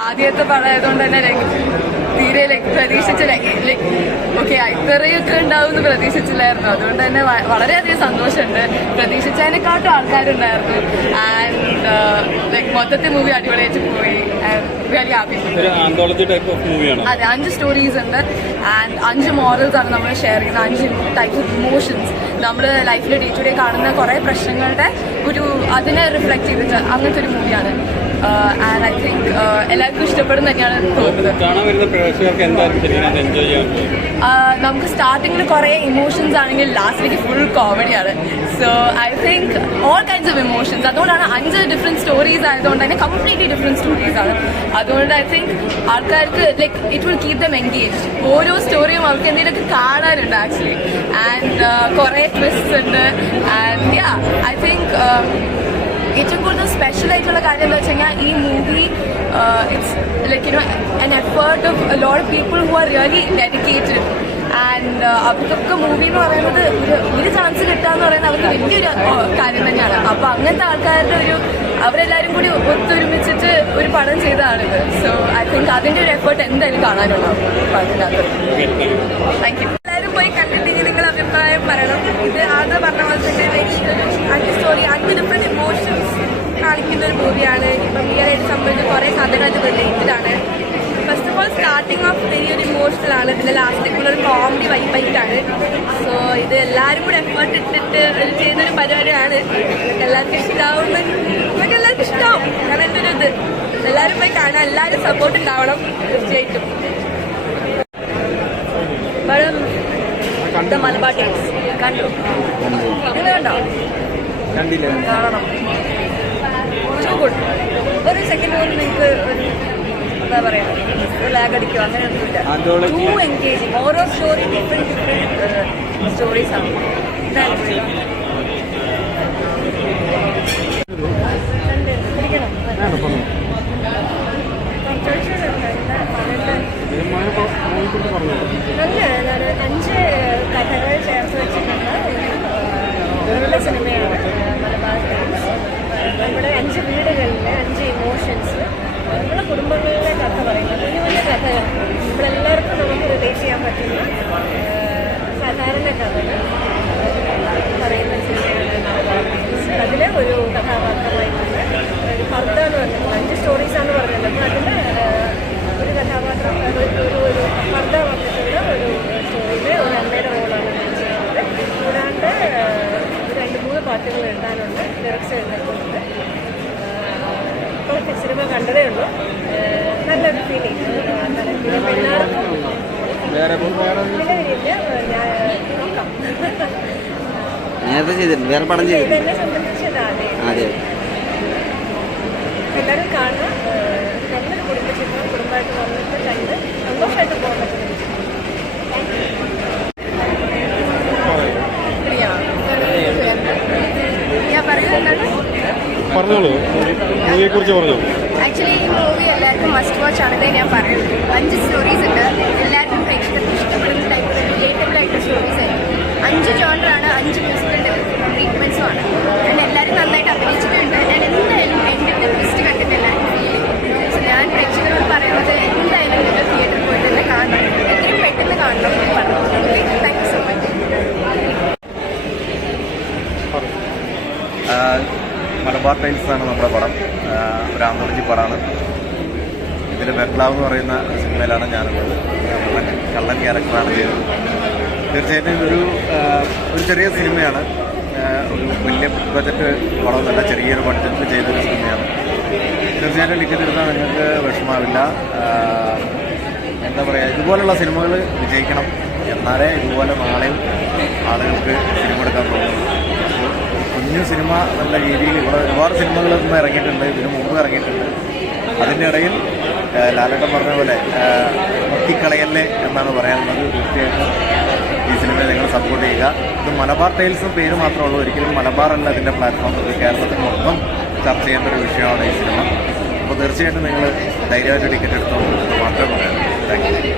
ആദ്യത്തെ പടമായതുകൊണ്ട് തന്നെ തീരെ പ്രതീക്ഷിച്ചില്ല. ഓക്കെ ഇത്രയൊക്കെ ഉണ്ടാവും എന്ന് പ്രതീക്ഷിച്ചില്ലായിരുന്നു. അതുകൊണ്ട് തന്നെ വളരെയധികം സന്തോഷമുണ്ട്. പ്രതീക്ഷിച്ചതിനെക്കാട്ടും ആൾക്കാരുണ്ടായിരുന്നു. ആൻഡ് മൊത്തത്തിൽ മൂവി അടിപൊളിയായിട്ട് പോയി. Really happy. അതെ, 5 സ്റ്റോറീസ് ഉണ്ട് ആൻഡ് 5 മോറൽസ് ആണ് നമ്മൾ ഷെയർ ചെയ്യുന്നത്. 5 ടൈപ്പ് ഓഫ് ഇമോഷൻസ് നമ്മൾ ലൈഫിൽ ഡേ ടു ഡേ കാണുന്ന കുറേ പ്രശ്നങ്ങളുടെ അതിനെ റിഫ്ലക്ട് ചെയ്തിട്ട് അങ്ങനത്തെ ഒരു മൂവിയാണ്. ആൻഡ് ഐ തിങ്ക് എല്ലാവർക്കും ഇഷ്ടപ്പെടും തന്നെയാണ് തോന്നുന്നത്. നമുക്ക് സ്റ്റാർട്ടിങ്ങിൽ കുറേ ഇമോഷൻസ് ആണെങ്കിൽ ലാസ്റ്റിലേക്ക് ഫുൾ കോമഡിയാണ്. So I think all kinds of emotions. അതുകൊണ്ടാണ് 5 ഡിഫറെന്റ് സ്റ്റോറീസ് ആയതുകൊണ്ട് തന്നെ കംപ്ലീറ്റ്ലി ഡിഫറെന്റ് സ്റ്റോറീസ് ആണ്. അതുകൊണ്ട് ഐ തിങ്ക് ആൾക്കാർക്ക് it will keep them engage. ഓരോ സ്റ്റോറിയും അവർക്ക് എന്തെങ്കിലുമൊക്കെ കാണാനുണ്ട് ആക്ച്വലി. ആൻഡ് കുറേ ട്വിസ്റ്റ് ഉണ്ട്. ആൻഡ് ഐ തിങ്ക് ഏറ്റവും കൂടുതൽ സ്പെഷ്യൽ ആയിട്ടുള്ള കാര്യം എന്താ വെച്ച് കഴിഞ്ഞാൽ ഈ movie it's an effort of a lot of people who are really dedicated. And അവർക്കൊക്കെ മൂവി എന്ന് പറയുന്നത് ഒരു ചാൻസ് കിട്ടാന്ന് പറയുന്നത് അവർക്ക് വലിയൊരു കാര്യം തന്നെയാണ്. അപ്പൊ അങ്ങനത്തെ ആൾക്കാരുടെ അവരെല്ലാരും കൂടി ഒത്തൊരുമിച്ചിട്ട് ഒരു പടം ചെയ്തതാണിത്. സോ ഐ തിങ്ക് അതിന്റെ ഒരു എഫേർട്ട് എന്തായാലും കാണാനുണ്ടാവും അതിനകത്ത്. Thank you. എല്ലാവരും പോയി കണ്ടിട്ടുണ്ടെങ്കിൽ നിങ്ങൾ അഭിപ്രായം പറയണം. ഇത് ആദ്യം പറഞ്ഞ പോലെ തന്നെ 5 സ്റ്റോറി 5 ഡിഫറെന്റ് ഇമോഷൻസ് കാണിക്കുന്ന ഒരു മൂവിയാണ്. ഇപ്പം റിയലായിട്ട് സംബന്ധിച്ച് കുറേ കഥകളായിട്ട് റിലേറ്റഡ് ആണ്. First of all starting of വലിയൊരു ഇമോഷണൽ ആണ്. പിന്നെ ലാസ്റ്റിലേക്കുള്ള ഒരു കോമഡി വൈബായിട്ടാണ്. സോ ഇത് എല്ലാവരും കൂടെ എഫേർട്ട് ഇട്ടിട്ട് ചെയ്യുന്നൊരു പരിപാടിയാണ്. എല്ലാവർക്കും ഇഷ്ടമാവുന്ന എല്ലാവർക്കും ഇഷ്ടമാവും. കാരണം എൻ്റെ ഒരു ഇത് എല്ലാവരും പോയി കാണാൻ എല്ലാവരും സപ്പോർട്ട് ഉണ്ടാവണം തീർച്ചയായിട്ടും. മലബാർ ടൈൽസ് കണ്ടു. നിങ്ങൾ കണ്ടോ? കാണണം. To good. ഒരു സെക്കൻഡ് പോലും നിങ്ങൾക്ക് എന്താ പറയാ ലാഗ് അടിക്കുക അങ്ങനെയൊന്നുമില്ല. Too engaging. ഓരോ സ്റ്റോറി ഡിഫറെന്റ് സ്റ്റോറീസ് ആണ്. നല്ല 5 കഥകൾ ചേർത്ത് വെച്ചിട്ടുണ്ട്. നല്ല സിനിമയാണ് മലബാർ ടൈൽസ്. നമ്മുടെ 5 വീടുകളിലെ 5 ഇമോഷൻസ്, നമ്മുടെ കുടുംബങ്ങളിലെ കഥ പറയുന്നത് വലിയ വലിയ കഥകൾ നമ്മളെല്ലാവർക്കും നമുക്ക് റിലേറ്റ് ചെയ്യാൻ പറ്റുന്ന സാധാരണ കഥകൾ പറയുന്ന സിനിമയാണ് മലബാർ ടൈൽസ്. അതിലെ ഒരു കഥാപാത്രമായിട്ടുള്ള ഒരു പർദ്ദ എന്ന് പറഞ്ഞത് 5 സ്റ്റോറീസാണ് പറഞ്ഞത്. അപ്പോൾ അതിൽ ഒരു കഥാപാത്രം ഒരു പർദ്ദ വന്നിട്ടുള്ള ഒരു സ്റ്റോറിയിലെ ഒരു അമ്മയുടെ റോളാണ് ചെയ്യുന്നത്. കൂടാണ്ട് 2-3 പാട്ടുകൾ എഴുതാനുണ്ട്, ലിറിക്സ് എഴുതുന്നുണ്ട്. ഇപ്പോഴത്തെ സിനിമ കണ്ടതേ ഉള്ളൂ. നല്ലൊരു ഫീലിംഗ്. എല്ലാവർക്കും നോക്കാം. ഇതെന്നെ സംബന്ധിച്ചത് അതെ. എല്ലാവരും കാണുക. നല്ലൊരു കുടുംബചിത്രം. കുടുംബമായിട്ട് വന്നിട്ട് കണ്ട് സന്തോഷമായിട്ട് പോകാൻ പറ്റുന്ന ആക്ച്വലി ഈ മൂവി എല്ലാവർക്കും മസ്റ്റ് വാച്ച് ആണെന്നേ ഞാൻ പറയുള്ളൂ. 5 സ്റ്റോറീസ് ഉണ്ട്. എല്ലാവർക്കും പ്രേക്ഷകർക്ക് ഇഷ്ടപ്പെടുന്ന ടൈപ്പ് റിലേറ്റബിൾ ആയിട്ടുള്ള സ്റ്റോറീസ് ആയിരിക്കും. 5 ജോണറാണ്. 5 മ്യൂസിക്കൽ ട്രീറ്റ്മെന്റ്സും ആണ്. ആൻഡ് എല്ലാവരും നന്നായിട്ട് അഭിനയിച്ചിട്ടുണ്ട്. ഞാൻ എന്തായാലും എൻ്റെ ട്വിസ്റ്റ് കണ്ടിട്ട് എല്ലാവർക്കും ഫീൽ ചെയ്യും. സോ ഞാൻ പ്രേക്ഷകരോട് പറയുന്നത് എന്തായാലും നിങ്ങൾ തിയേറ്ററിൽ പോയിട്ട് തന്നെ കാണണം. എത്രയും പെട്ടെന്ന് കാണണം എന്ന് പറഞ്ഞു. Thank you so much. Malabar tiles ആണ് നമ്മുടെ പടം. ഒരു ആന്തോളജി പടമാണ്. ഇതിൽ ബംഗ്ലാവ് എന്ന് പറയുന്ന സിനിമയിലാണ് ഞാനുള്ളത്. കള്ളൻ ക്യാരക്ടറാണ് ചെയ്തത്. തീർച്ചയായിട്ടും ഇതൊരു ചെറിയ സിനിമയാണ്. ഒരു വലിയ ബഡ്ജറ്റ് പടമൊന്നുമല്ല, ചെറിയൊരു ബഡ്ജറ്റിൽ ചെയ്തൊരു സിനിമയാണ്. തീർച്ചയായിട്ടും ടിക്കറ്റ് എടുത്താൽ നിങ്ങൾക്ക് വിഷമാവില്ല. എന്താ പറയുക, ഇതുപോലുള്ള സിനിമകൾ വിജയിക്കണം. എന്നാലേ ഇതുപോലെ നാളെയും ആളുകൾക്ക് സിനിമ എടുക്കാൻ തോന്നുന്നു. കുഞ്ഞു സിനിമ നല്ല രീതിയിൽ ഇവിടെ ഒരുപാട് സിനിമകളൊന്നും ഇറങ്ങിയിട്ടുണ്ട്, ഇതിനു മുമ്പ് ഇറങ്ങിയിട്ടുണ്ട്. അതിൻ്റെ ഇടയിൽ ലാലേട്ടൻ പറഞ്ഞ പോലെ മുക്കിക്കളയല്ലേ എന്നാണ് പറയാനുള്ളത്. തീർച്ചയായിട്ടും ഈ സിനിമയെ നിങ്ങൾ സപ്പോർട്ട് ചെയ്യുക. ഇത് മലബാർ ടൈൽസ് പേര് മാത്രമേ ഉള്ളൂ. ഒരിക്കലും മലബാർ അല്ല ഇതിൻ്റെ പ്ലാറ്റ്ഫോം. ഇത് കേരളത്തിൽ മൊത്തം ചർച്ച ചെയ്യേണ്ട ഒരു വിഷയമാണ് ഈ സിനിമ. അപ്പോൾ തീർച്ചയായിട്ടും നിങ്ങൾ ധൈര്യമായിട്ട് ടിക്കറ്റ് എടുത്തോളൂ എന്ന് മാത്രമേ പറയാനുള്ളൂ. Thank you.